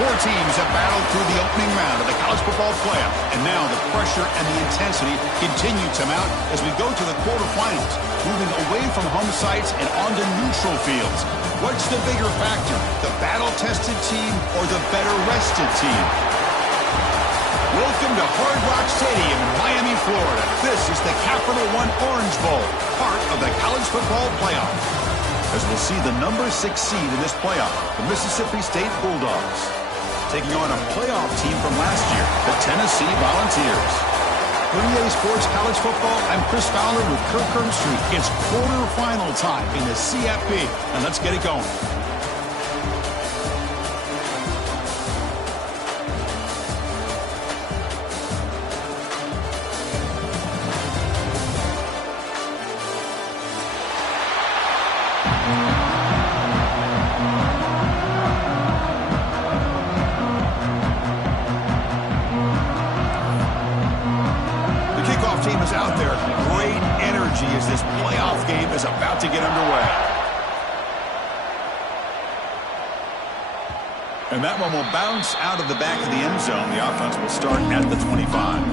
Four teams have battled through the opening round of the college football playoff, and now the pressure and the intensity continue to mount as we go to the quarterfinals, moving away from home sites and onto neutral fields. What's the bigger factor, the battle-tested team or the better-rested team? Welcome to Hard Rock Stadium in Miami, Florida. This is the Capital One Orange Bowl, part of the college football playoff. As we'll see the number 6 seed in this playoff, the Mississippi State Bulldogs, taking on a playoff team from last year, the Tennessee Volunteers. For EA Sports College Football, I'm Chris Fowler with Kirk Herbstreit. It's quarterfinal time in the CFP, and let's get it going. As this playoff game is about to get underway. And that one will bounce out of the back of the end zone. The offense will start at the 25.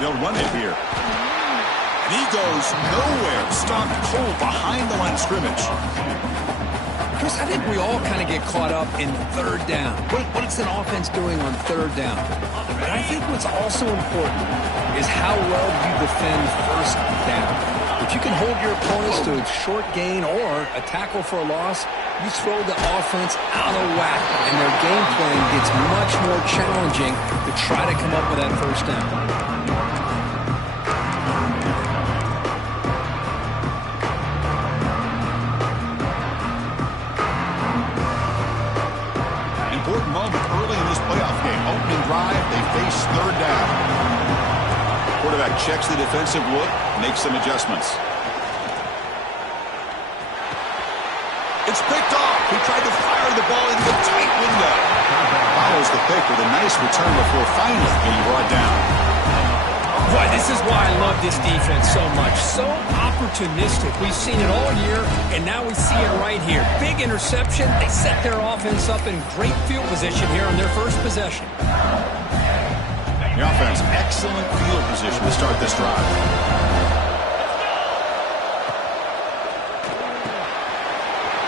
They'll run it here. And he goes nowhere, stopped cold behind the line of scrimmage. Chris, I think we all kind of get caught up in third down. What's an offense doing on third down? But I think what's also important is how well you defend first down. If you can hold your opponents to a short gain or a tackle for a loss, you throw the offense out of whack, and their game plan gets much more challenging to try to come up with that first down. Important moment early in this playoff game. Opening drive, they face third down. Quarterback checks the defensive look, makes some adjustments. It's picked off. He tried to fire the ball into the tight window. Follows the pick with a nice return before finally being brought down. Boy, this is why I love this defense so much. So opportunistic. We've seen it all year, and now we see it right here. Big interception. They set their offense up in great field position here on their first possession. The offense, excellent field position to start this drive.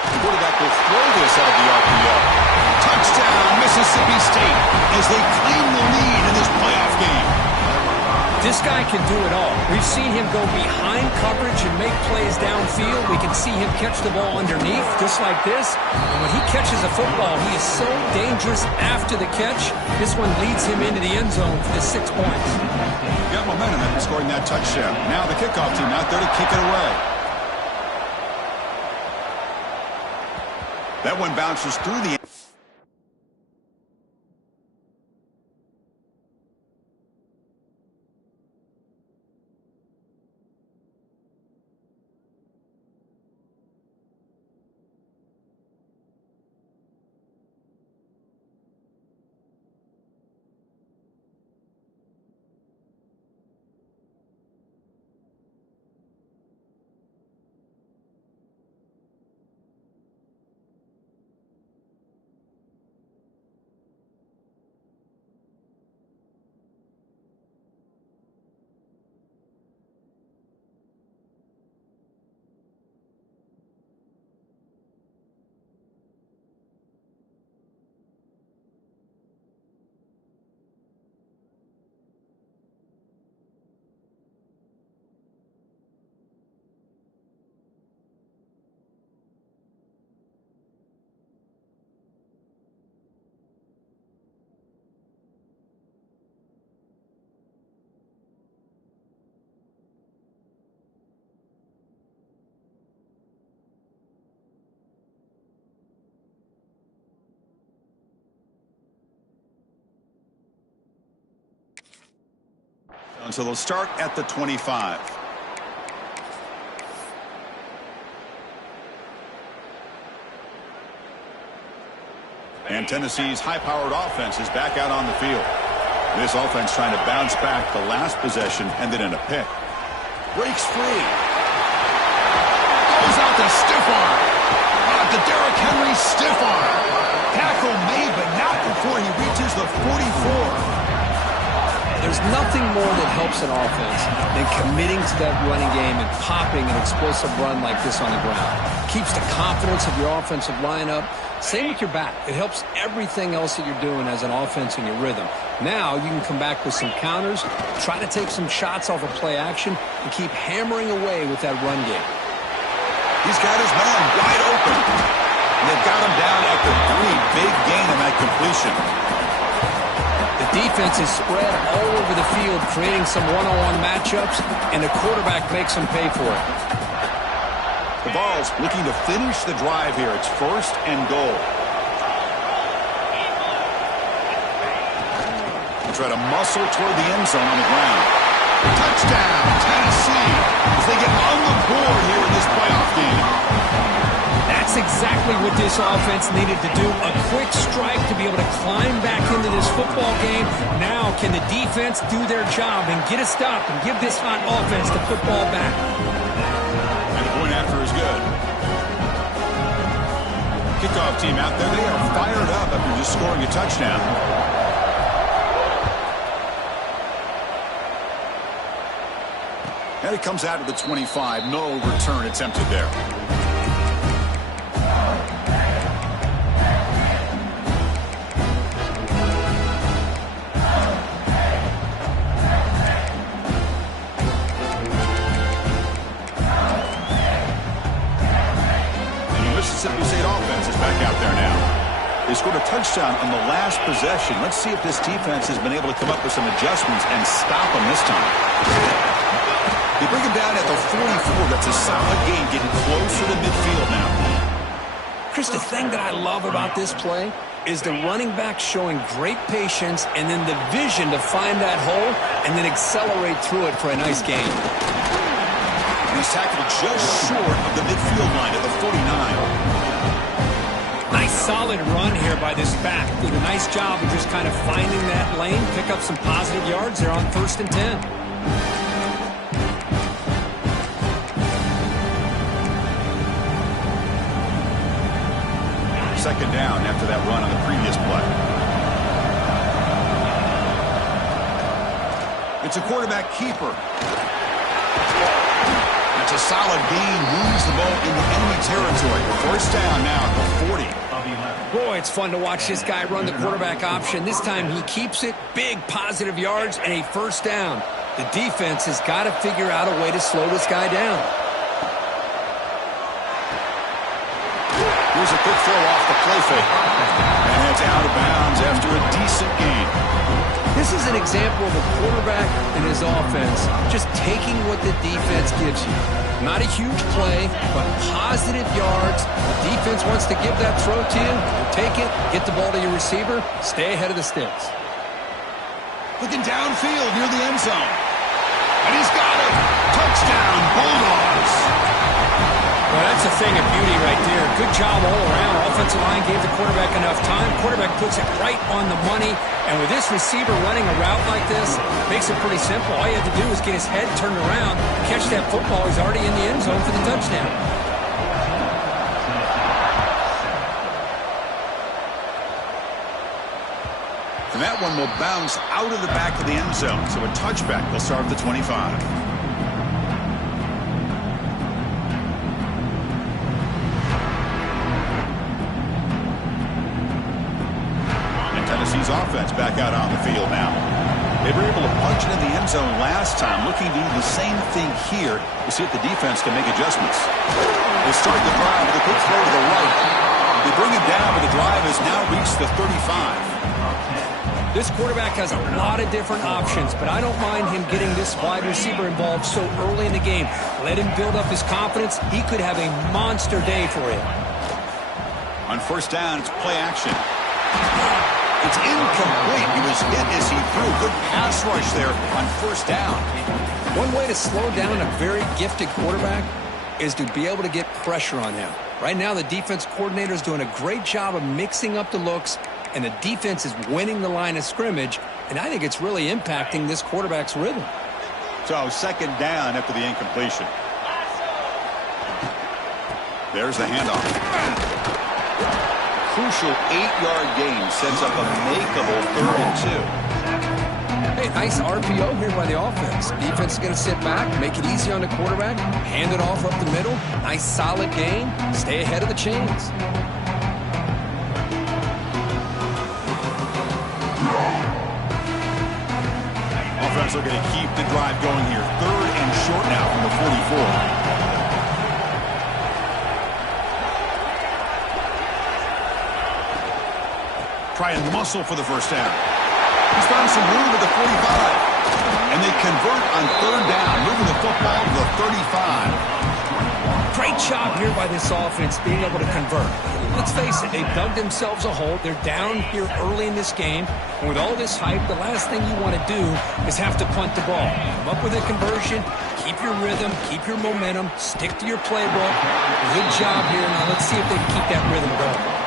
The quarterback will throw this out of the RPO. Touchdown, Mississippi State, as they claim the lead in this playoff game. This guy can do it all. We've seen him go behind coverage and make plays downfield. We can see him catch the ball underneath, just like this. And when he catches a football, he is so dangerous after the catch. This one leads him into the end zone for the 6 points. Got momentum after scoring that touchdown. Now the kickoff team out there to kick it away. That one bounces through the end. And so they'll start at the 25. And Tennessee's high-powered offense is back out on the field. This offense trying to bounce back. The last possession ended in a pick. Breaks free. Goes out to stiff arm. To Derrick Henry, stiff arm. Tackle made, but not before he reaches the 44. There's nothing more that helps an offense than committing to that running game and popping an explosive run like this on the ground. Keeps the confidence of your offensive lineup. Same with your back. It helps everything else that you're doing as an offense in your rhythm. Now you can come back with some counters, try to take some shots off of play action, and keep hammering away with that run game. He's got his man wide open. And they've got him down at the 3. Big gain on that completion. The defense is spread all over the field, creating some one-on-one matchups, and the quarterback makes them pay for it. The Vols looking to finish the drive here. It's 1st and goal. They try to muscle toward the end zone on the ground. Touchdown, Tennessee, as they get on the board here in this playoff game. That's exactly what this offense needed to do. A quick strike to be able to climb back into this football game. Now can the defense do their job and get a stop and give this hot offense the football back? And the point after is good. Kickoff team out there, they are fired up after just scoring a touchdown. And it comes out to the 25. No return attempted there. Mississippi State offense is back out there now. They scored a touchdown on the last possession. Let's see if this defense has been able to come up with some adjustments and stop them this time. They bring him down at the 44. That's a solid gain, getting closer to midfield now. Chris, the thing that I love about this play is the running back showing great patience and then the vision to find that hole and then accelerate through it for a nice gain. He's tackled just short of the midfield line at the 49. Nice solid run here by this back. Did a nice job of just kind of finding that lane, pick up some positive yards there on 1st and 10. 2nd down after that run on the previous play. It's a quarterback keeper. That's a solid gain. Moves the ball into enemy territory. 1st down now at the 40. Boy, it's fun to watch this guy run the quarterback option. This time he keeps it. Big positive yards and a 1st down. The defense has got to figure out a way to slow this guy down. Here's a quick throw off the play fake. And it's out of bounds after a decent gain. This is an example of a quarterback and his offense just taking what the defense gives you. Not a huge play, but positive yards. The defense wants to give that throw to you. You take it, get the ball to your receiver, stay ahead of the sticks. Looking downfield near the end zone. And he's got it. Touchdown, Bulldogs. Well, that's a thing of beauty right there. Good job all around. Offensive line gave the quarterback enough time. Quarterback puts it right on the money. And with this receiver running a route like this, makes it pretty simple. All you have to do is get his head turned around, catch that football. He's already in the end zone for the touchdown. And that one will bounce out of the back of the end zone. So a touchback will start at the 25. Tennessee's offense back out on the field now. They were able to punch it in the end zone last time, looking to do the same thing here to see if the defense can make adjustments. They start the drive with a quick throw to the right. They bring it down, but the drive has now reached the 35. This quarterback has a lot of different options, but I don't mind him getting this wide receiver involved so early in the game. Let him build up his confidence. He could have a monster day for him. On 1st down, it's play action. It's incomplete. He was hit as he threw. Good pass rush there on 1st down. One way to slow down a very gifted quarterback is to be able to get pressure on him. Right now, the defense coordinator is doing a great job of mixing up the looks, and the defense is winning the line of scrimmage And I think it's really impacting this quarterback's rhythm. So second down after the incompletion. There's the handoff. Crucial 8-yard gain sets up a makeable 3rd and 2. Hey, nice RPO here by the offense. Defense is going to sit back, make it easy on the quarterback, hand it off up the middle. Nice solid gain. Stay ahead of the chains. Offense looking to keep the drive going here. 3rd and short now from the 44. Try and muscle for the first down. He's found some room at the 45. And they convert on 3rd down, moving the football to the 35. Great job here by this offense being able to convert. Let's face it, they've dug themselves a hole. They're down here early in this game. And with all this hype, the last thing you want to do is have to punt the ball. Come up with a conversion, keep your rhythm, keep your momentum, stick to your playbook. Good job here. Now let's see if they can keep that rhythm going.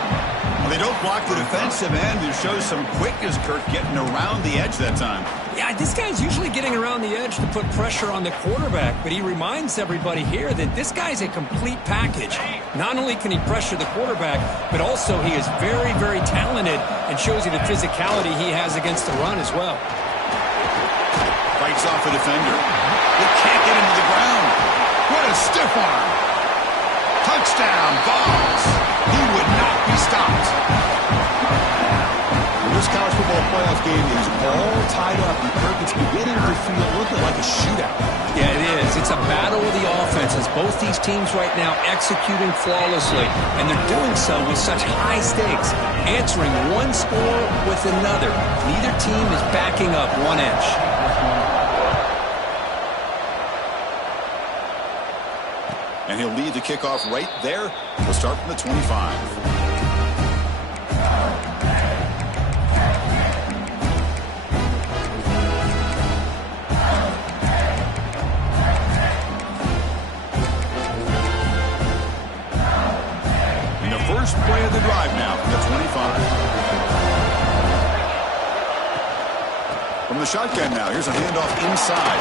They don't block the defensive end, who shows some quickness, Kirk, getting around the edge that time. Yeah, this guy's usually getting around the edge to put pressure on the quarterback, but he reminds everybody here that this guy's a complete package. Not only can he pressure the quarterback, but also he is very, very talented and shows you the physicality he has against the run as well. Fights off a defender. They can't get him to the ground. What a stiff arm. Touchdown, Vols. He would not be stopped. This college football playoff game is all tied up, and Kirk, it's beginning to feel a little bit like a shootout. Yeah, it is. It's a battle of the offenses. Both these teams right now executing flawlessly, and they're doing so with such high stakes, answering one score with another. Neither team is backing up 1 inch. And he'll lead the kickoff right there. We'll start from the 25. First play of the drive now from the 25. From the shotgun now, here's a handoff inside.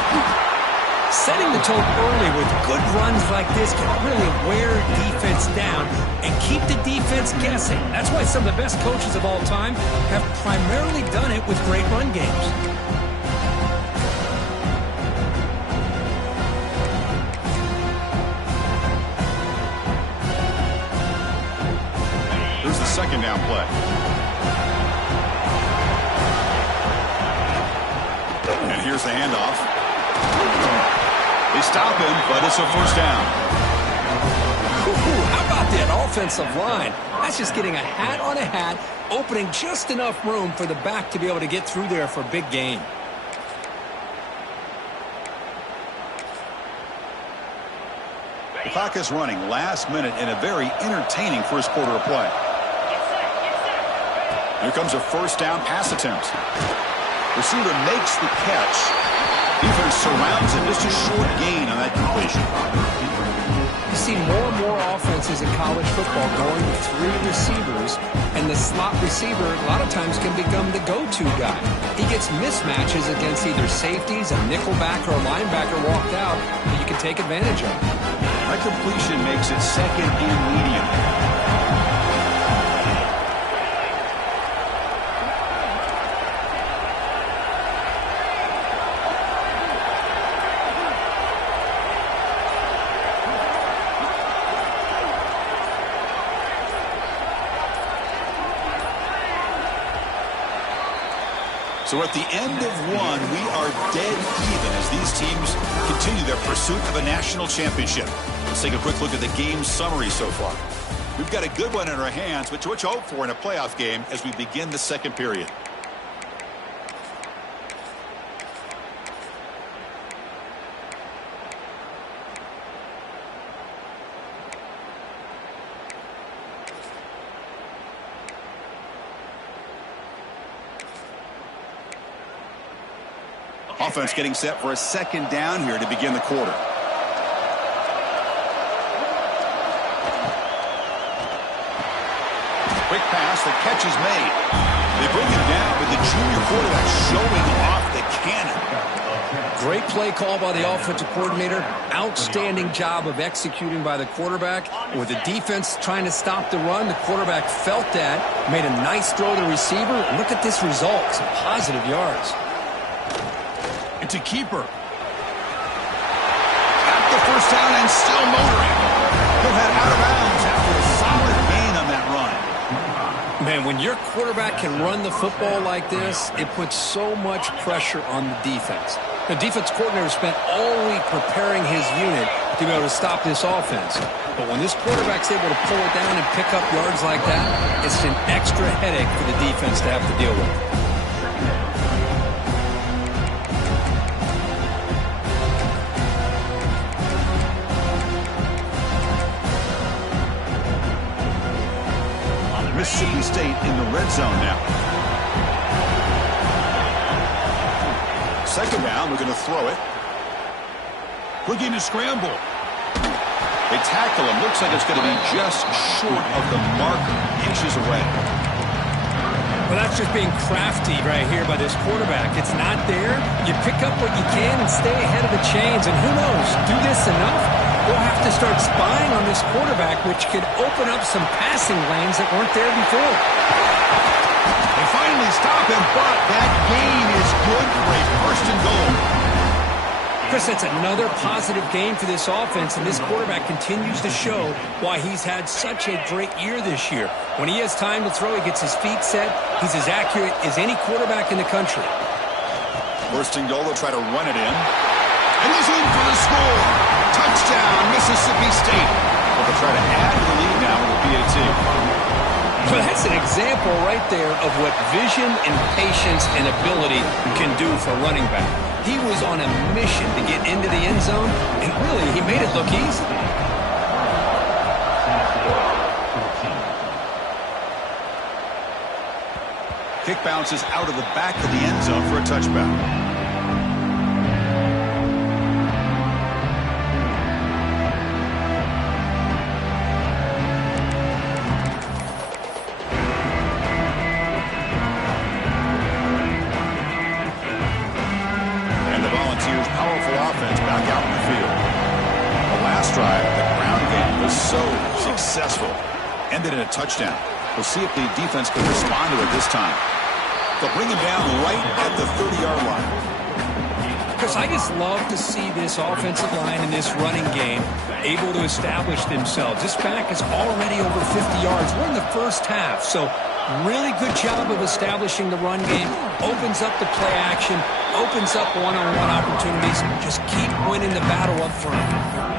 Setting the tone early with good runs like this can really wear defense down and keep the defense guessing. That's why some of the best coaches of all time have primarily done it with great run games. Second down play. And here's the handoff. They stop him, but it's a first down. How about that offensive line? That's just getting a hat on a hat, opening just enough room for the back to be able to get through there for a big gain. The clock is running last minute in a very entertaining first quarter of play. Here comes a first down pass attempt. Receiver makes the catch. Defense surrounds him. Just a short gain on that completion. You see more and more offenses in college football going with 3 receivers, and the slot receiver a lot of times can become the go-to guy. He gets mismatches against either safeties, a nickelback, or a linebacker walked out that you can take advantage of. That completion makes it second and medium. So at the end of one, we are dead even as these teams continue their pursuit of a national championship. Let's take a quick look at the game summary so far. We've got a good one in our hands, which you hope for in a playoff game as we begin the second period. Offense getting set for a second down here to begin the quarter. Quick pass, the catch is made. They bring him down with the junior quarterback showing off the cannon. Great play call by the offensive coordinator. Outstanding job of executing by the quarterback. With the defense trying to stop the run, the quarterback felt that, made a nice throw to the receiver. And look at this result, some positive yards. It's a keeper. Got the first down and still motoring. He'll head out of bounds after a solid gain on that run. Man, when your quarterback can run the football like this, it puts so much pressure on the defense. The defense coordinator spent all week preparing his unit to be able to stop this offense. But when this quarterback's able to pull it down and pick up yards like that, it's an extra headache for the defense to have to deal with. Mississippi State in the red zone now. Second down, we're going to throw it. Looking to scramble. They tackle him. Looks like it's going to be just short of the marker, inches away. Well, that's just being crafty right here by this quarterback. It's not there. You pick up what you can and stay ahead of the chains. And who knows, do this enough, we'll have to start spying on this quarterback, which could open up some passing lanes that weren't there before. They finally stop him, but that gain is good for a first and goal. Chris, that's another positive game for this offense, and this quarterback continues to show why he's had such a great year this year. When he has time to throw, he gets his feet set. He's as accurate as any quarterback in the country. First and goal, they'll try to run it in. And he's in for the score. Touchdown, Mississippi State. But they'll try to add to the lead now with a PAT. Well, that's an example right there of what vision and patience and ability can do for a running back. He was on a mission to get into the end zone, and really, he made it look easy. Kick bounces out of the back of the end zone for a touchback. Ended in a touchdown. We'll see if the defense can respond to it this time. They'll bring him down right at the 30-yard line. Chris, I just love to see this offensive line in this running game able to establish themselves. This back is already over 50 yards. We're in the first half, so really good job of establishing the run game. Opens up the play action, opens up one-on-one opportunities. Just keep winning the battle up front.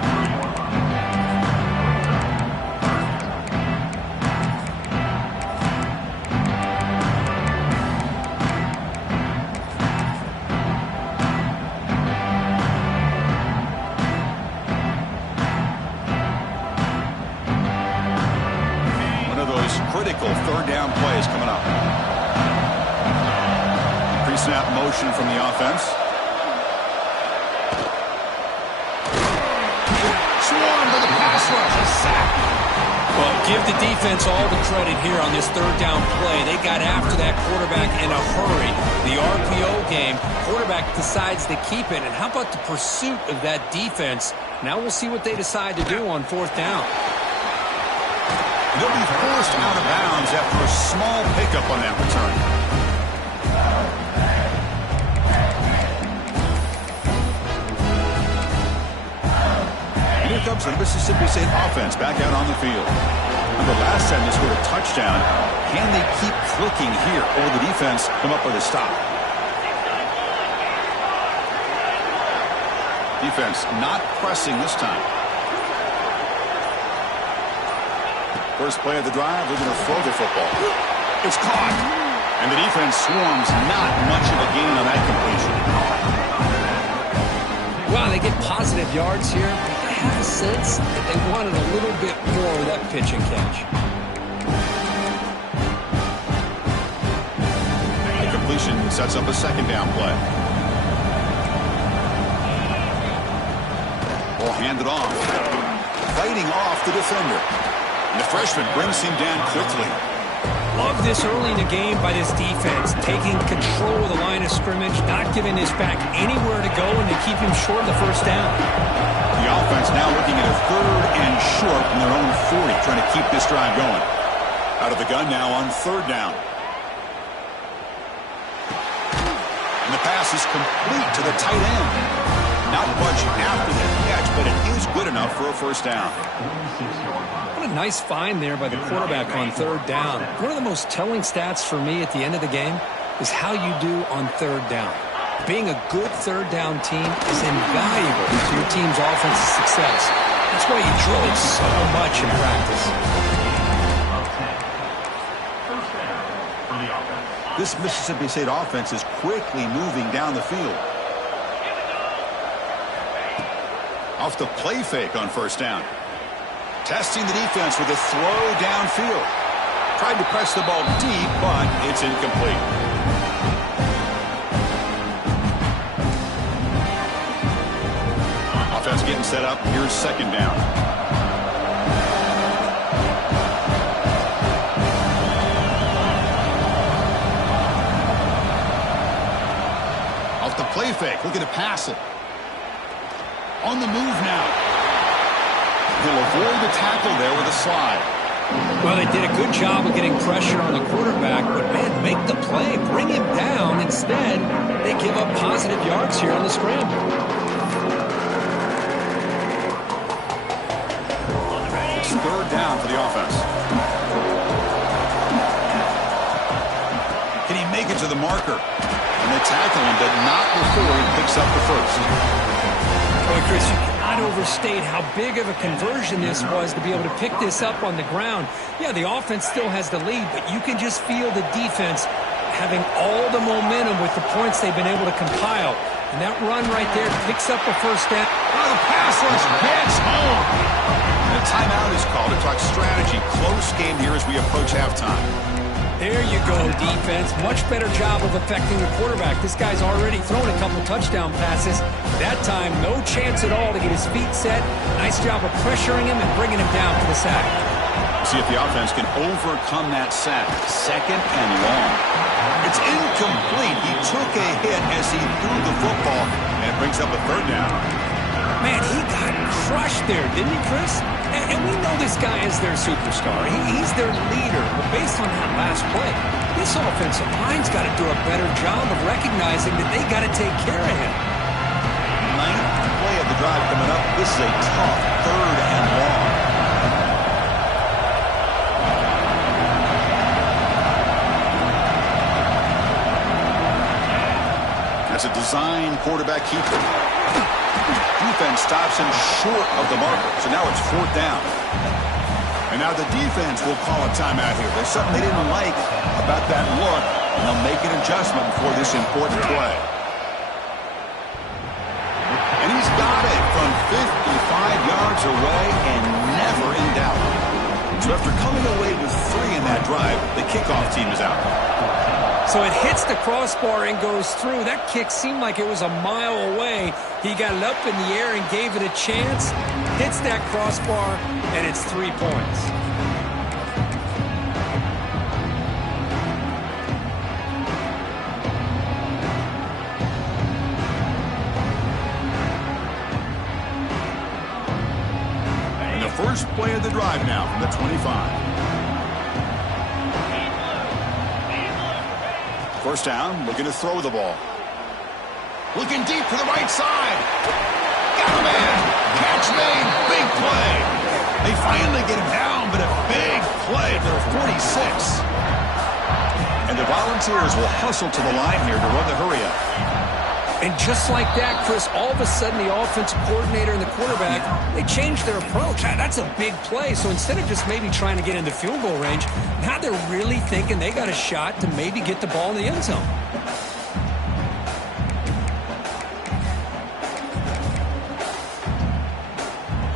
Critical third down plays coming up. Pre-snap motion from the offense. Swarm to the pass rush. A sack. Well, give the defense all the credit here on this third down play. They got after that quarterback in a hurry. The RPO game, quarterback decides to keep it. And how about the pursuit of that defense? Now we'll see what they decide to do on fourth down. They'll be forced out of bounds after a small pickup on that return. And here comes the Mississippi State offense back out on the field. Remember last time they scored a touchdown. Can they keep clicking here, or the defense come up with a stop? Defense not pressing this time. First play of the drive, they're going to throw the football. It's caught. And the defense swarms. Not much of a gain on that completion. Wow, they get positive yards here. I have a sense that they wanted a little bit more with that pitch and catch. The completion sets up a second down play. Ball handed off. Fighting off the defender. And the freshman brings him down quickly. Love this early in the game by this defense, taking control of the line of scrimmage, not giving this back anywhere to go, and they keep him short of the first down. The offense now looking at a 3rd and short from their own 40, trying to keep this drive going. Out of the gun now on 3rd down. And the pass is complete to the tight end. Not much after the catch, but it is good enough for a first down. What a nice find there by the quarterback on 3rd down. One of the most telling stats for me at the end of the game is how you do on 3rd down. Being a good 3rd down team is invaluable to your team's offensive success. That's why you drill it so much in practice. This Mississippi State offense is quickly moving down the field. Off the play fake on first down. Testing the defense with a throw downfield. Tried to press the ball deep, but it's incomplete. Offense getting set up. Here's 2nd down. Off the play fake. Looking to pass it. On the move now. He'll avoid the tackle there with a slide. Well, they did a good job of getting pressure on the quarterback, but, man, make the play. Bring him down. Instead, they give up positive yards here on the scramble. It's 3rd down for the offense. Can he make it to the marker? And the tackle him, but not before he picks up the first. Boy, Chris, you cannot overstate how big of a conversion this was to be able to pick this up on the ground. Yeah, the offense still has the lead, but you can just feel the defense having all the momentum with the points they've been able to compile. And that run right there picks up a first down. Oh, the pass rush gets home. And a timeout is called to talk strategy. Close game here as we approach halftime. There you go, defense. Much better job of affecting the quarterback. This guy's already thrown a couple touchdown passes. That time, no chance at all to get his feet set. Nice job of pressuring him and bringing him down for the sack. See if the offense can overcome that sack. 2nd and long. It's incomplete. He took a hit as he threw the football, and it brings up a 3rd down. Man, he got crushed there, didn't he, Chris? And we know this guy is their superstar. He's their leader. But based on that last play, this offensive line's got to do a better job of recognizing that they got to take care of him. 9th play of the drive coming up. This is a tough 3rd and long. That's a design quarterback keeper. Defense stops him short of the marker, so now it's 4th down. And now the defense will call a timeout here. There's something they didn't like about that look, and they'll make an adjustment for this important play. And he's got it from 55 yards away and never in doubt. So after coming away with 3 in that drive, the kickoff team is out. So it hits the crossbar and goes through. That kick seemed like it was a mile away. He got it up in the air and gave it a chance. Hits that crossbar, and it's 3 points. And the first play of the drive now from the 25. First down, looking to throw the ball. Looking deep to the right side. Got a man. Catch made. Big play. They finally get him down, but a big play for the 46. And the Volunteers will hustle to the line here to run the hurry-up. And just like that, Chris, all of a sudden the offensive coordinator and the quarterback, they changed their approach. That's a big play. So instead of just maybe trying to get into field goal range, now they're really thinking they got a shot to maybe get the ball in the end zone.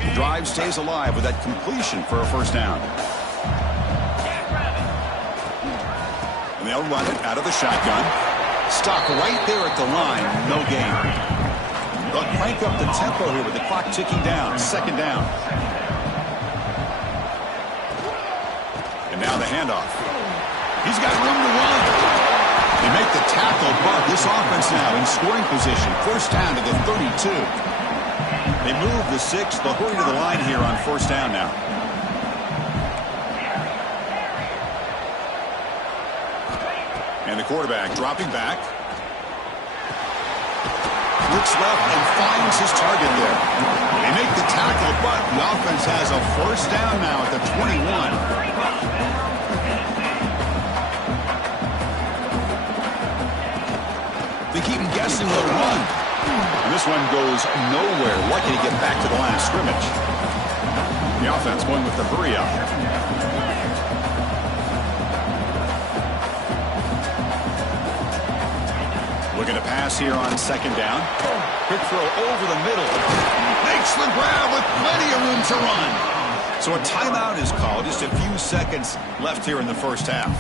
The drive stays alive with that completion for a first down. And they'll run it out of the shotgun. Stop right there at the line. No gain. They'll crank up the tempo here with the clock ticking down. 2nd down. And now the handoff. He's got room to run. They make the tackle, but this offense now in scoring position. First down to the 32. They move the 6. They'll hurry to the line here on first down now. And the quarterback dropping back. Looks left and finds his target there. They make the tackle, but the offense has a first down now at the 21. They keep him guessing the run. And this one goes nowhere. Lucky to get back to the line of scrimmage. The offense going with the hurry up. Looking to pass here on second down. Quick throw over the middle. Makes the grab with plenty of room to run. So a timeout is called. Just a few seconds left here in the first half.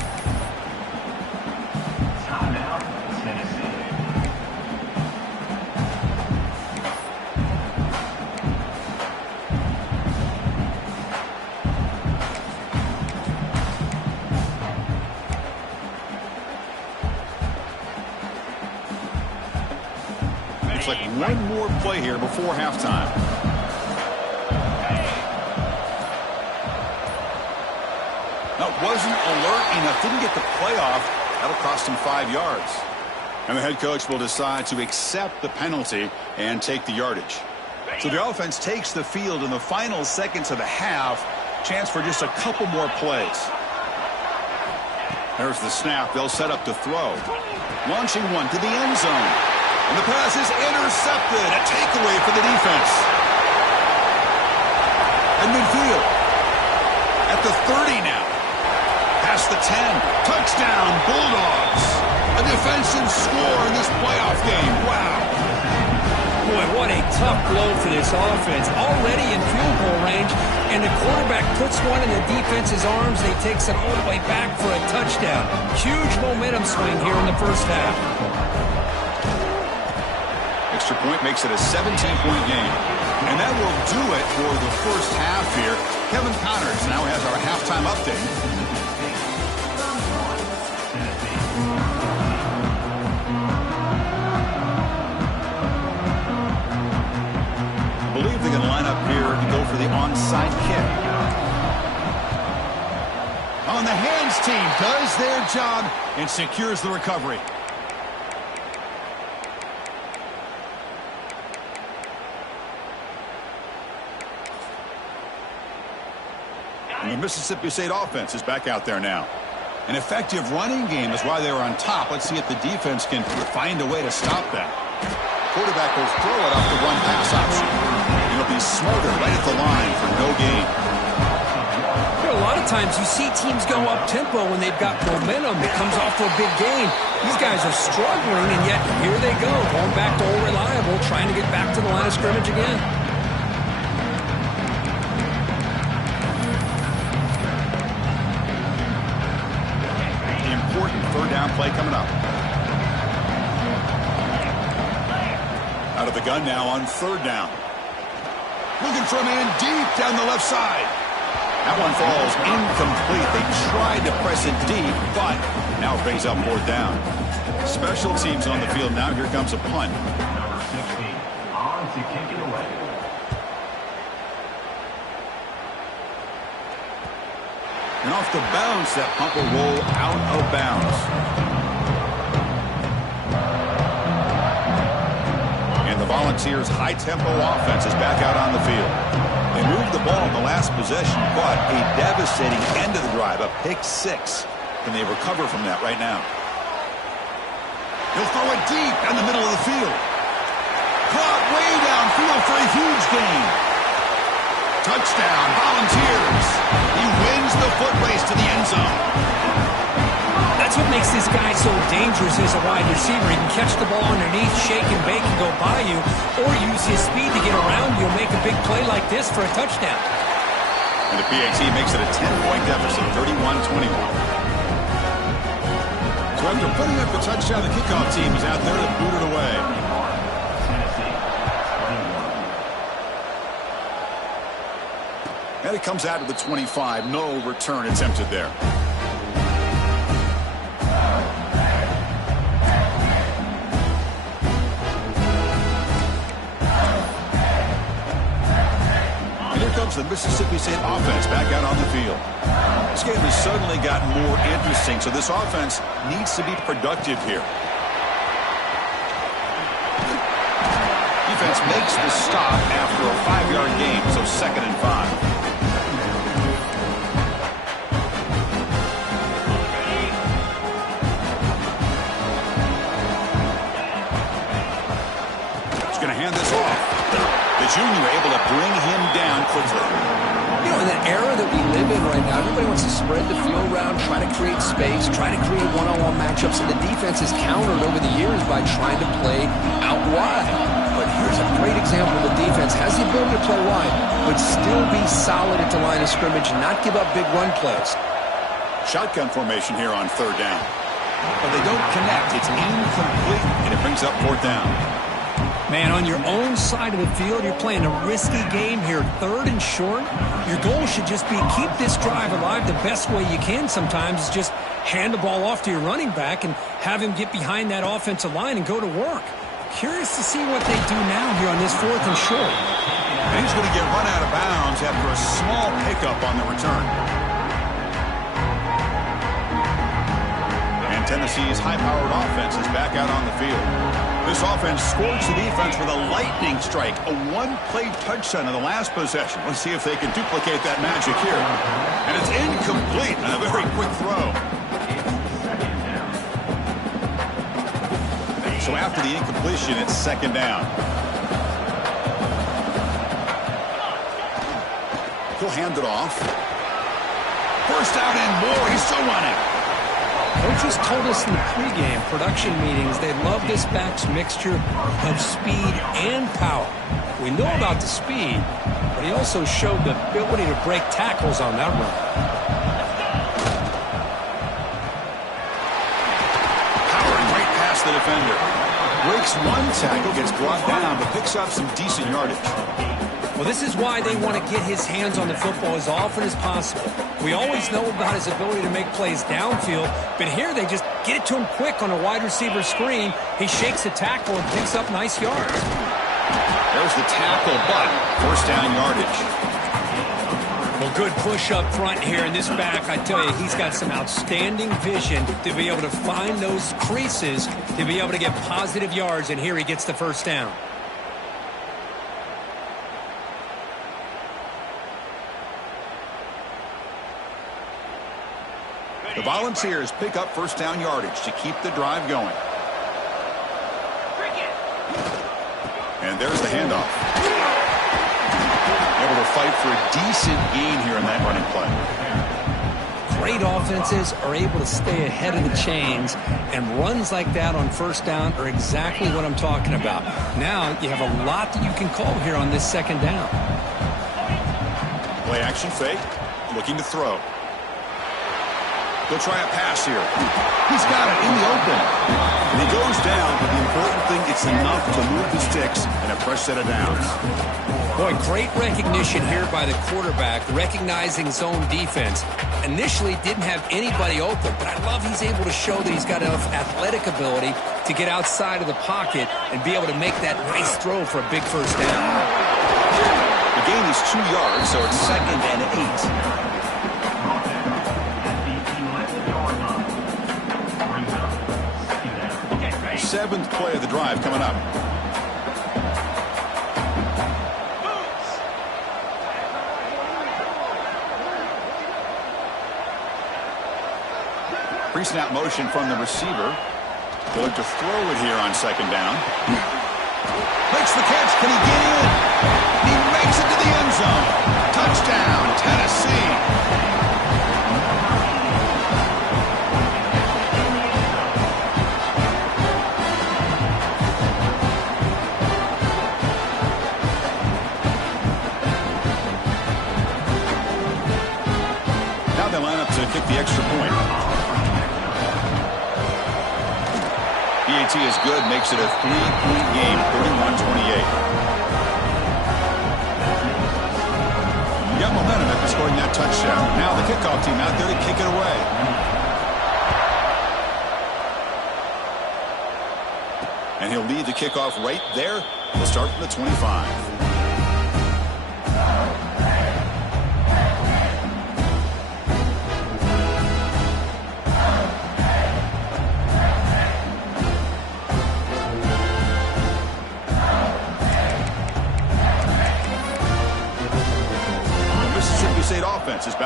It's like one more play here before halftime. That wasn't alert enough. Didn't get the play off. That'll cost him 5 yards. And the head coach will decide to accept the penalty and take the yardage. So the offense takes the field in the final seconds of the half. Chance for just a couple more plays. There's the snap. They'll set up to throw. Launching one to the end zone. And the pass is intercepted. A takeaway for the defense. And midfield. At the 30 now. Past the 10. Touchdown, Bulldogs. A defensive score in this playoff game. Wow. Boy, what a tough blow for this offense. Already in field goal range, and the quarterback puts one in the defense's arms. They takes it all the way back for a touchdown. Huge momentum swing here in the first half. Extra point makes it a 17-point game. And that will do it for the first half here. Kevin Connors now has our halftime update. I believe they're going to line up here to go for the onside kick. On the hands team does their job and secures the recovery. And the Mississippi State offense is back out there now. An effective running game is why they were on top. Let's see if the defense can find a way to stop that. Quarterback will throw it off the run-pass option. It'll be smothered right at the line for no gain. You know, a lot of times you see teams go up-tempo when they've got momentum. It comes off for a big gain. These guys are struggling, and yet here they go, going back to old reliable, trying to get back to the line of scrimmage again. Third down play coming up. Out of the gun now on third down. Looking for a man deep down the left side. That one falls incomplete. They tried to press it deep, but now it brings up fourth down. Special teams on the field now. Here comes a punt. Number 16 on to kick it away. And off the bounce, that punt will roll out of bounds. And the Volunteers' high-tempo offense is back out on the field. They moved the ball in the last possession, but a devastating end of the drive, a pick six. Can they recover from that right now? He'll throw it deep in the middle of the field. Caught way downfield for a huge gain. Touchdown, Volunteers. He wins the foot race to the end zone. That's what makes this guy so dangerous as a wide receiver. He can catch the ball underneath, shake and bake and go by you, or use his speed to get around you and make a big play like this for a touchdown. And the PAT makes it a 10-point deficit, 31-21. So after putting up the touchdown, the kickoff team is out there to boot it away. And it comes out of the 25. No return attempted there. the Mississippi State offense back out on the field. This game has suddenly gotten more interesting, so this offense needs to be productive here. Defense makes the stop after a 5-yard gain, so 2nd and 5. Going to hand this off. The junior able to bring him down quickly. You know, in the era that we live in right now, everybody wants to spread the field around, try to create space, try to create one-on-one matchups, and the defense has countered over the years by trying to play out wide. But here's a great example. The defense has the ability to play wide, but still be solid at the line of scrimmage and not give up big run plays. Shotgun formation here on 3rd down. But they don't connect. It's incomplete, and it brings up 4th down. Man, on your own side of the field, you're playing a risky game here. 3rd and short. Your goal should just be keep this drive alive the best way you can sometimes is just hand the ball off to your running back and have him get behind that offensive line and go to work. Curious to see what they do now here on this 4th and short. And he's going to get run out of bounds after a small pickup on the return. And Tennessee's high-powered offense is back out on the field. This offense scorched the defense with a lightning strike, a one-play touchdown in the last possession. Let's see if they can duplicate that magic here. And it's incomplete on a very quick throw. So after the incompletion, it's 2nd down. He'll hand it off. 1st down and more. He's still running. Coaches told us in the pregame production meetings they love this back's mixture of speed and power. We know about the speed, but he also showed the ability to break tackles on that run. Powering right past the defender. Breaks one tackle, gets brought down, but picks up some decent yardage. Well, this is why they want to get his hands on the football as often as possible. We always know about his ability to make plays downfield, but here they just get it to him quick on a wide receiver screen. He shakes the tackle and picks up nice yards. There's the tackle, but 1st down yardage. Well, good push up front here in this back. I tell you, he's got some outstanding vision to be able to find those creases, to be able to get positive yards, and here he gets the 1st down. The Volunteers pick up 1st down yardage to keep the drive going. And there's the handoff. Able to fight for a decent gain here in that running play. Great offenses are able to stay ahead of the chains, and runs like that on 1st down are exactly what I'm talking about. Now you have a lot that you can call here on this 2nd down. Play action fake, looking to throw. He'll try a pass here. He's got it in the open. And he goes down, but the important thing, it's enough to move the sticks and a fresh set of downs. Boy, great recognition here by the quarterback, recognizing zone defense. Initially didn't have anybody open, but I love he's able to show that he's got enough athletic ability to get outside of the pocket and be able to make that nice throw for a big 1st down. The gain is 2 yards, so it's 2nd and 8. 7th play of the drive coming up. Pre-snap motion from the receiver. They'll look to throw it here on 2nd down. Makes the catch. Can he get in? He makes it to the end zone. Touchdown, Tennessee. Kick the extra point. BAT is good, makes it a 3-point game, 31-28. Got momentum after scoring that touchdown. Now the kickoff team out there to kick it away. And he'll lead the kickoff right there. He'll start from the 25.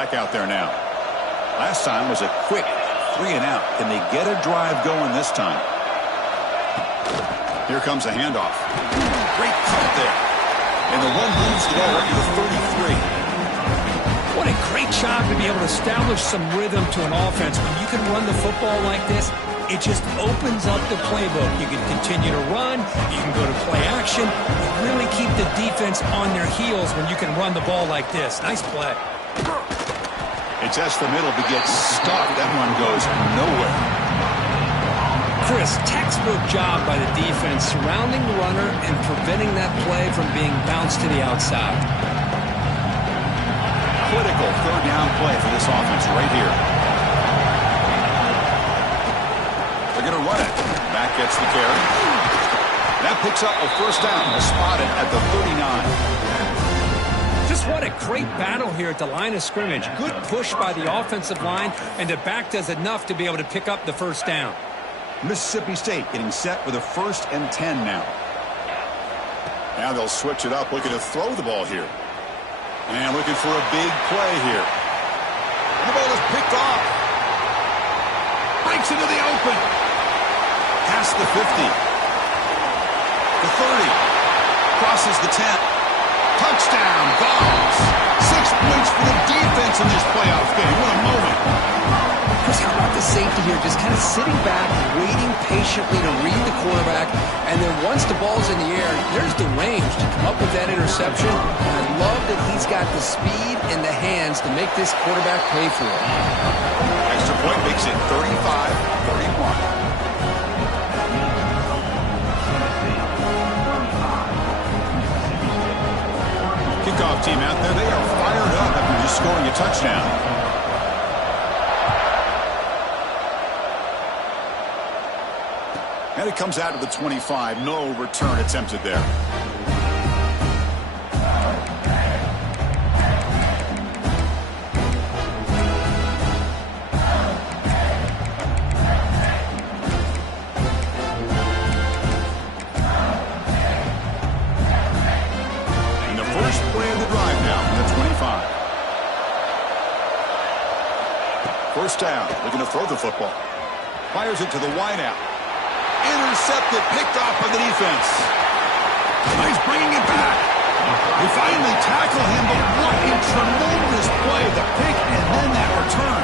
back out there now. Last time was a quick 3-and-out. Can they get a drive going this time? Here comes a handoff. Great cut there. And the run moves the ball up to the 33. What a great job to be able to establish some rhythm to an offense. When you can run the football like this, it just opens up the playbook. You can continue to run. You can go to play action. You really keep the defense on their heels when you can run the ball like this. Nice play. It's just the middle but gets stuck. That one goes nowhere. Chris, textbook job by the defense surrounding the runner and preventing that play from being bounced to the outside. Critical third down play for this offense right here. They're going to run it. Back gets the carry. That picks up a first down. They'll spot it at the 39. Just what a great battle here at the line of scrimmage. Good push by the offensive line, and the back does enough to be able to pick up the first down. Mississippi State getting set with a 1st and 10 now. Now they'll switch it up, looking to throw the ball here. And looking for a big play here. And the ball is picked off. Breaks into the open. Past the 50. The 30. Crosses the 10. Touchdown, Vols. 6 points for the defense in this playoff game. What a moment. Chris, how about the safety here? Just kind of sitting back, waiting patiently to read the quarterback, and then once the ball's in the air, there's the range to come up with that interception. And I love that he's got the speed and the hands to make this quarterback pay for it. Extra point makes it 35-31. Kickoff team out there, they are fired up after just scoring a touchdown. And it comes out to the 25. No return attempted there. First down, looking to throw the football. Fires it to the wideout. Intercepted, picked off by the defense. He's bringing it back. They finally tackle him, but what a tremendous play. The pick and then that return.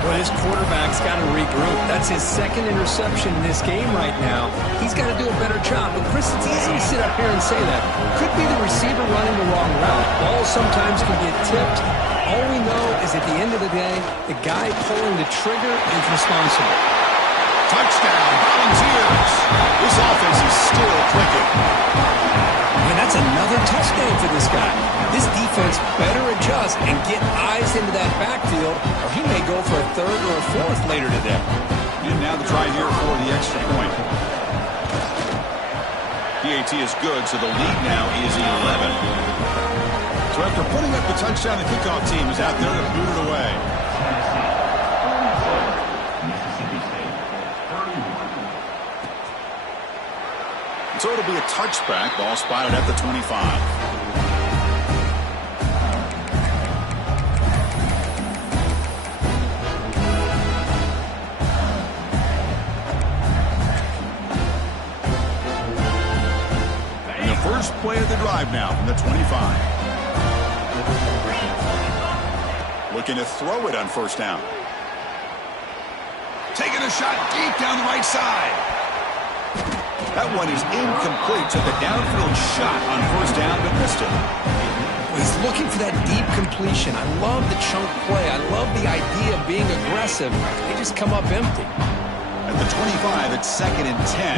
Well, his quarterback's got to regroup. That's his 2nd interception in this game right now. He's got to do a better job. But, Chris, it's easy to sit up here and say that. Could be the receiver running the wrong route. Balls sometimes can get tipped. All we know is at the end of the day, the guy pulling the trigger is responsible. Touchdown, Volunteers. This offense is still clicking. And that's another touchdown for this guy. This defense better adjust and get eyes into that backfield, or he may go for a 3rd or a 4th later today. And now the try here for the extra point. PAT is good, so the lead now is 11. So after putting up the touchdown, the kickoff team is out there to boot it away. So it'll be a touchback. Ball spotted at the 25. And the first play of the drive now from the 25. Looking to throw it on first down. Taking a shot deep down the right side. That one is incomplete. Took a downfield shot on first down, but missed it. He's looking for that deep completion. I love the chunk play. I love the idea of being aggressive. They just come up empty. At the 25, it's 2nd and 10.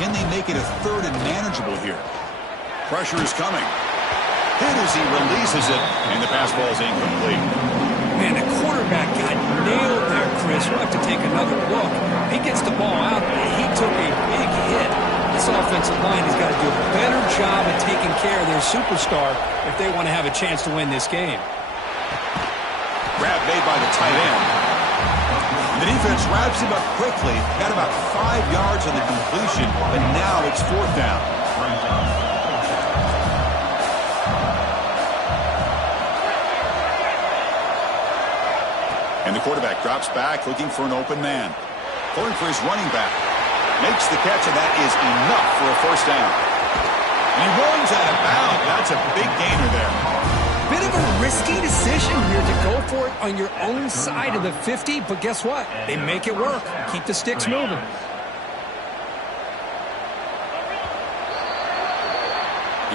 Can they make it a 3rd and manageable here? Pressure is coming. Hit as he releases it, and the pass ball is incomplete. Man, the quarterback got nailed there, Chris. We'll have to take another look. He gets the ball out, but he took a big hit. This offensive line has got to do a better job of taking care of their superstar if they want to have a chance to win this game. Grab made by the tight end. The defense wraps him up quickly. Got about 5 yards on the completion, but now it's 4th down. And the quarterback drops back looking for an open man. Going for his running back. Makes the catch, and that is enough for a first down. And he runs out of bounds. That's a big gainer there. Bit of a risky decision here to go for it on your own side of the 50, but guess what? They make it work. Keep the sticks moving.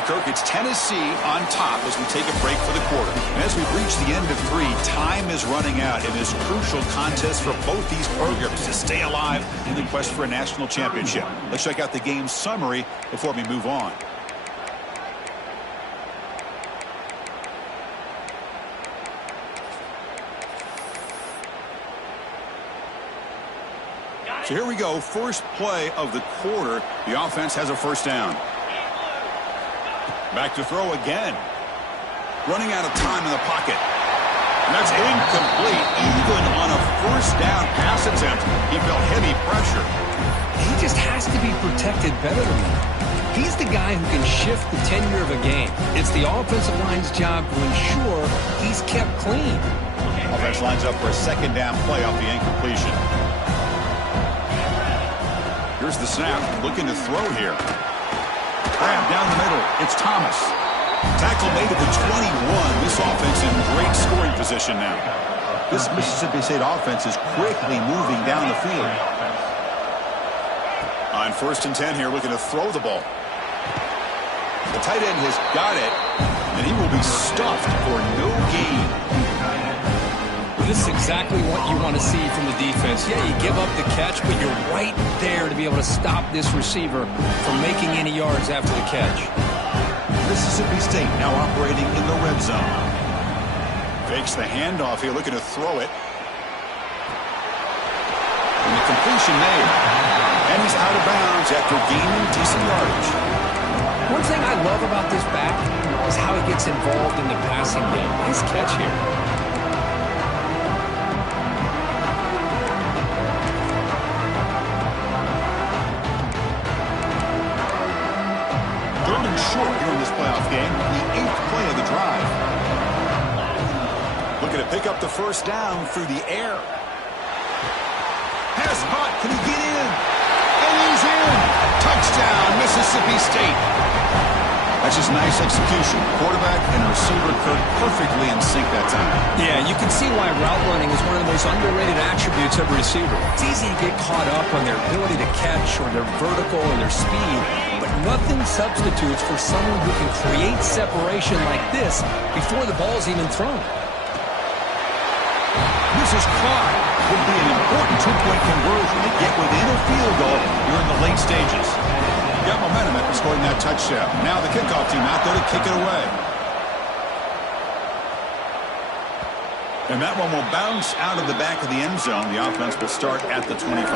Kirk, it's Tennessee on top as we take a break for the quarter. And as we've reached the end of 3, time is running out in this crucial contest for both these programs to stay alive in the quest for a national championship. Let's check out the game summary before we move on. So here we go. First play of the quarter. The offense has a first down. Back to throw again. Running out of time in the pocket. And that's incomplete. Even on a first down pass attempt, he felt heavy pressure. He just has to be protected better than that. He's the guy who can shift the tenure of a game. It's the offensive line's job to ensure he's kept clean. Offense lines up for a second down play off the incompletion. Here's the snap. Looking to throw here. Grab down the middle. It's Thomas. Tackle made at the 21. This offense in great scoring position now. This Mississippi State offense is quickly moving down the field. On 1st and 10 here, looking to throw the ball. The tight end has got it, and he will be stuffed for no gain. This is exactly what you want to see from the defense. Yeah, you give up the catch, but you're right there to be able to stop this receiver from making any yards after the catch. Mississippi State now operating in the red zone. Fakes the handoff here, looking to throw it. And the completion made. And he's out of bounds after gaining decent yardage. One thing I love about this back is how he gets involved in the passing game. Nice catch here. Short here in this playoff game, the 8th play of the drive. Looking to pick up the first down through the air. Pass caught. Can he get in? And he's in. Touchdown, Mississippi State. That's just nice execution. Quarterback and receiver Kirk perfectly in sync that time. Yeah, you can see why route running is one of the most underrated attributes of a receiver. It's easy to get caught up on their ability to catch or their vertical or their speed, but nothing substitutes for someone who can create separation like this before the ball's even thrown. This is caught. Would be an important 2-point conversion to get within a field goal during the late stages. Got momentum after scoring that touchdown. Now the kickoff team out there to kick it away. And that one will bounce out of the back of the end zone. The offense will start at the 25.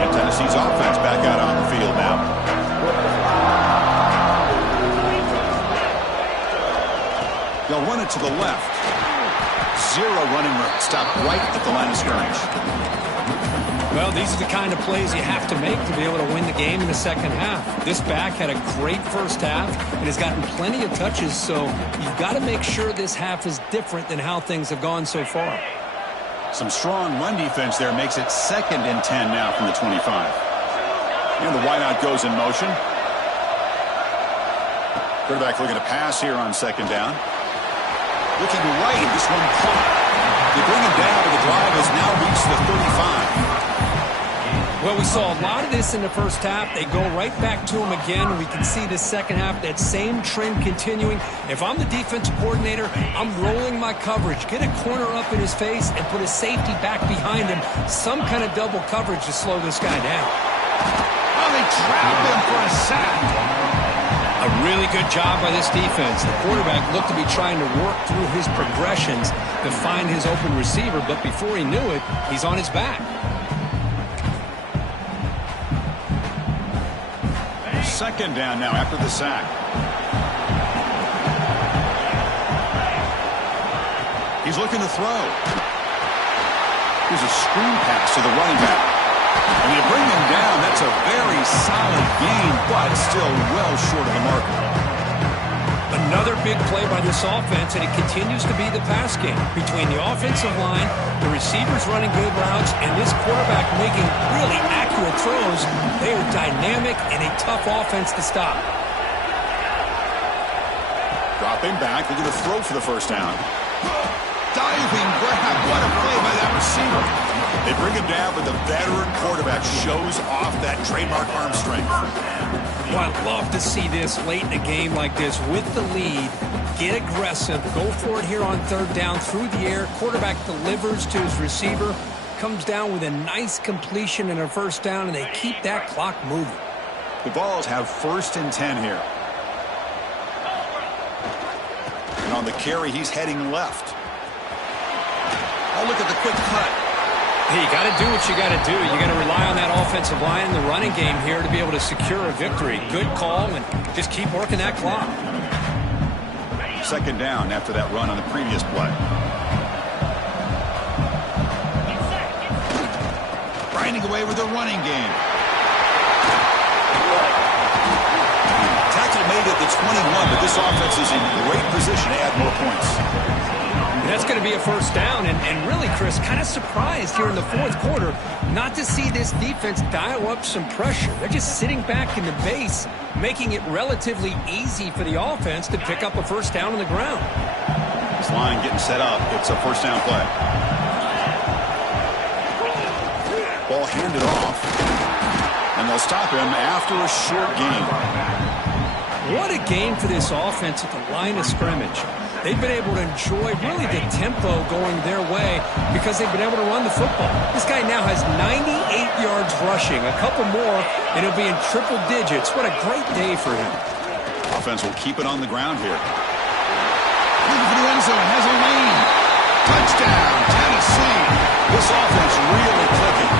And Tennessee's offense back out on the field now. They'll run it to the left. Zero running room. Stop right at the line of scrimmage. Well, these are the kind of plays you have to make to be able to win the game in the second half. This back had a great first half and has gotten plenty of touches, so you've got to make sure this half is different than how things have gone so far. Some strong run defense there makes it 2nd and 10 now from the 25. And the wideout goes in motion. Quarterback looking to pass here on 2nd down. Looking right, this one caught. They bring him down, but the drive has now reached the 35. Well, we saw a lot of this in the first half. They go right back to him again. We can see the second half, that same trend continuing. If I'm the defensive coordinator, I'm rolling my coverage. Get a corner up in his face and put a safety back behind him. Some kind of double coverage to slow this guy down. Oh, they trap him for a sack. A really good job by this defense. The quarterback looked to be trying to work through his progressions to find his open receiver, but before he knew it, he's on his back. 2nd down now after the sack. He's looking to throw. Here's a screen pass to the running back. And you bring him down. That's a very solid gain, but still well short of the marker. Another big play by this offense, and it continues to be the pass game between the offensive line, the receivers running good routes, and this quarterback making really accurate throws. They are dynamic and a tough offense to stop. Dropping back, looking to throw for the first down. Diving grab, what a play by that receiver. They bring him down, but the veteran quarterback shows off that trademark arm strength. Well, I'd love to see this late in a game like this with the lead. Get aggressive, go for it here on third down through the air. Quarterback delivers to his receiver, comes down with a nice completion and a first down, and they keep that clock moving. The Vols have 1st and 10 here. And on the carry, he's heading left. Oh, look at the quick cut. Hey, you got to do what you got to do. You got to rely on that offensive line and the running game here to be able to secure a victory. Good call, and just keep working that clock. 2nd down after that run on the previous play. Grinding away with the running game. Tackle made at the 21, but this offense is in great position to add more points. That's going to be a first down, and really, Chris, kind of surprised here in the 4th quarter not to see this defense dial up some pressure. They're just sitting back in the base, making it relatively easy for the offense to pick up a first down on the ground. This line getting set up. It's a first down play. Ball handed off, and they'll stop him after a short gain. What a game for this offense at the line of scrimmage. They've been able to enjoy really the tempo going their way because they've been able to run the football. This guy now has 98 yards rushing, a couple more, and he'll be in triple digits. What a great day for him. Offense will keep it on the ground here. Looking for the end zone, has a lane. Touchdown, Tennessee. This offense really clicking.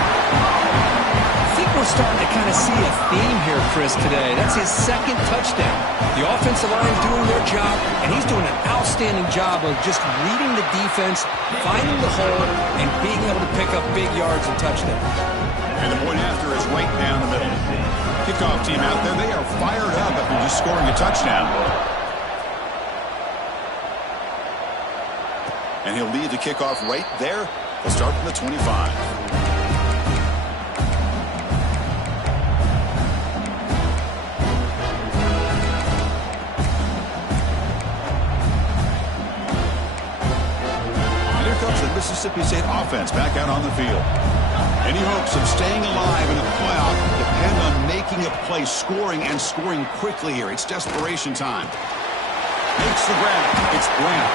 I think we're starting to kind of see a theme here, Chris, today. That's his 2nd touchdown. The offensive line is doing their job, and he's doing an outstanding job of just reading the defense, finding the hole, and being able to pick up big yards and touchdowns. And the point after is right down the middle. Kickoff team out there, they are fired up after just scoring a touchdown. And he'll lead the kickoff right there. They'll start from the 25. Mississippi State offense back out on the field. Any hopes of staying alive in a playoff depend on making a play, scoring, and scoring quickly here. It's desperation time. Makes the grab. It's Grant.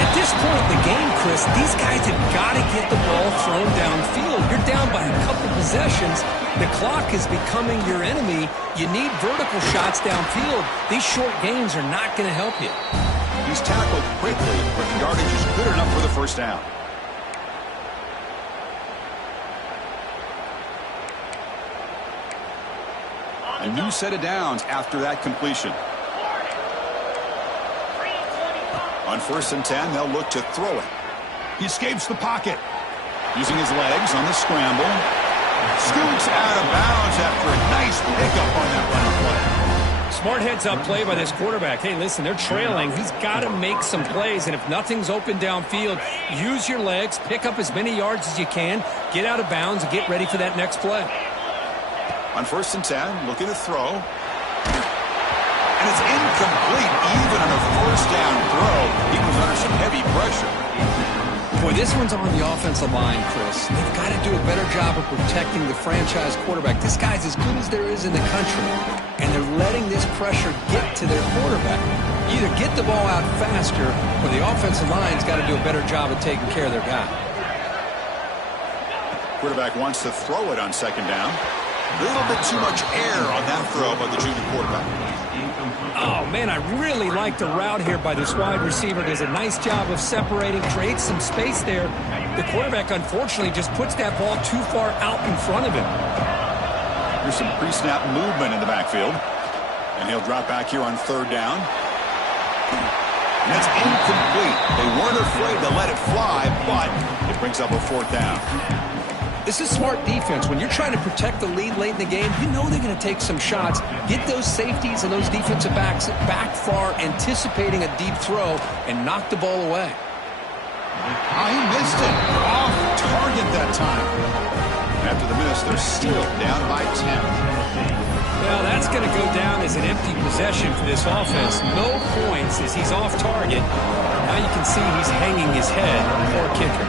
At this point in the game, Chris, these guys have got to get the ball thrown downfield. You're down by a couple possessions. The clock is becoming your enemy. You need vertical shots downfield. These short gains are not going to help you. He's tackled quickly, but the yardage is good enough for the first down. A new set of downs after that completion. On 1st and 10, they'll look to throw it. He escapes the pocket. Using his legs on the scramble. Scoots out of bounds after a nice pickup on that run play. Smart heads-up play by this quarterback. Hey, listen, they're trailing. He's got to make some plays, and if nothing's open downfield, use your legs, pick up as many yards as you can, get out of bounds, and get ready for that next play. On 1st and 10, looking to throw. And it's incomplete. Even on a first down throw, he was under some heavy pressure. Boy, this one's on the offensive line, Chris. They've got to do a better job of protecting the franchise quarterback. This guy's as good as there is in the country, and they're letting this pressure get to their quarterback. Either get the ball out faster, or the offensive line's got to do a better job of taking care of their guy. Quarterback wants to throw it on 2nd down. A little bit too much air on that throw by the junior quarterback. Oh, man, I really like the route here by this wide receiver. Does a nice job of separating, creates some space there. The quarterback, unfortunately, just puts that ball too far out in front of him. Here's some pre-snap movement in the backfield. And he'll drop back here on 3rd down. And that's incomplete. They weren't afraid to let it fly, but it brings up a 4th down. This is smart defense. When you're trying to protect the lead late in the game, you know they're going to take some shots. Get those safeties and those defensive backs back far, anticipating a deep throw, and knock the ball away. Oh, he missed it. Off target that time. After the miss, they're still down by 10. Well, that's going to go down as an empty possession for this offense. No points as he's off target. Now you can see he's hanging his head. Poor kicker.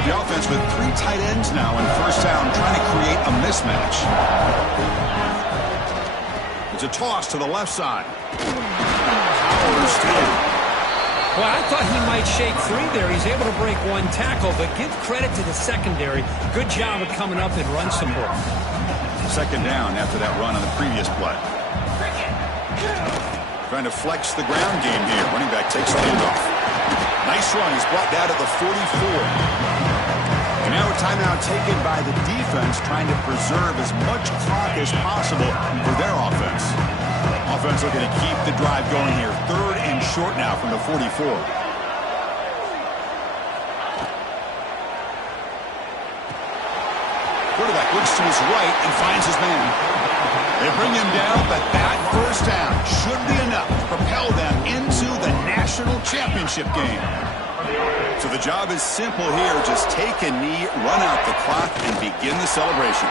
The offense with 3 tight ends now in first down, trying to create a mismatch. It's a toss to the left side. Powers through. Well, I thought he might shake 3 there. He's able to break 1 tackle, but give credit to the secondary. Good job of coming up and run some more. Second down after that run on the previous play. Trying to flex the ground game here. Running back takes the handoff. Nice run. He's brought down to the 44. And now a timeout taken by the defense, trying to preserve as much clock as possible for their offense. Offense looking to keep the drive going here. 3rd and short now from the 44. Quarterback looks to his right and finds his man. They bring him down, but that first down should be enough to propel them into the national championship game. So the job is simple here. Just take a knee, run out the clock, and begin the celebration.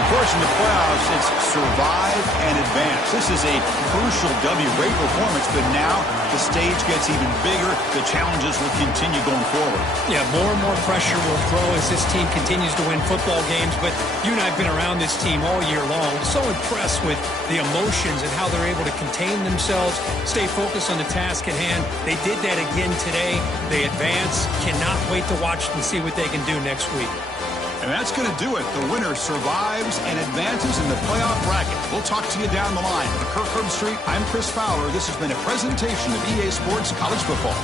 Of course, in the playoffs, it's survive and advance. This is a crucial W. Great performance, but now the stage gets even bigger. The challenges will continue going forward. Yeah, more and more pressure will grow as this team continues to win football games. But you and I have been around this team all year long. So impressed with the emotions and how they're able to contain themselves, stay focused on the task at hand. They did that again today. They advance. Cannot wait to watch and see what they can do next week. And that's going to do it. The winner survives and advances in the playoff bracket. We'll talk to you down the line. For Kirk Herbstreit, I'm Chris Fowler. This has been a presentation of EA Sports College Football.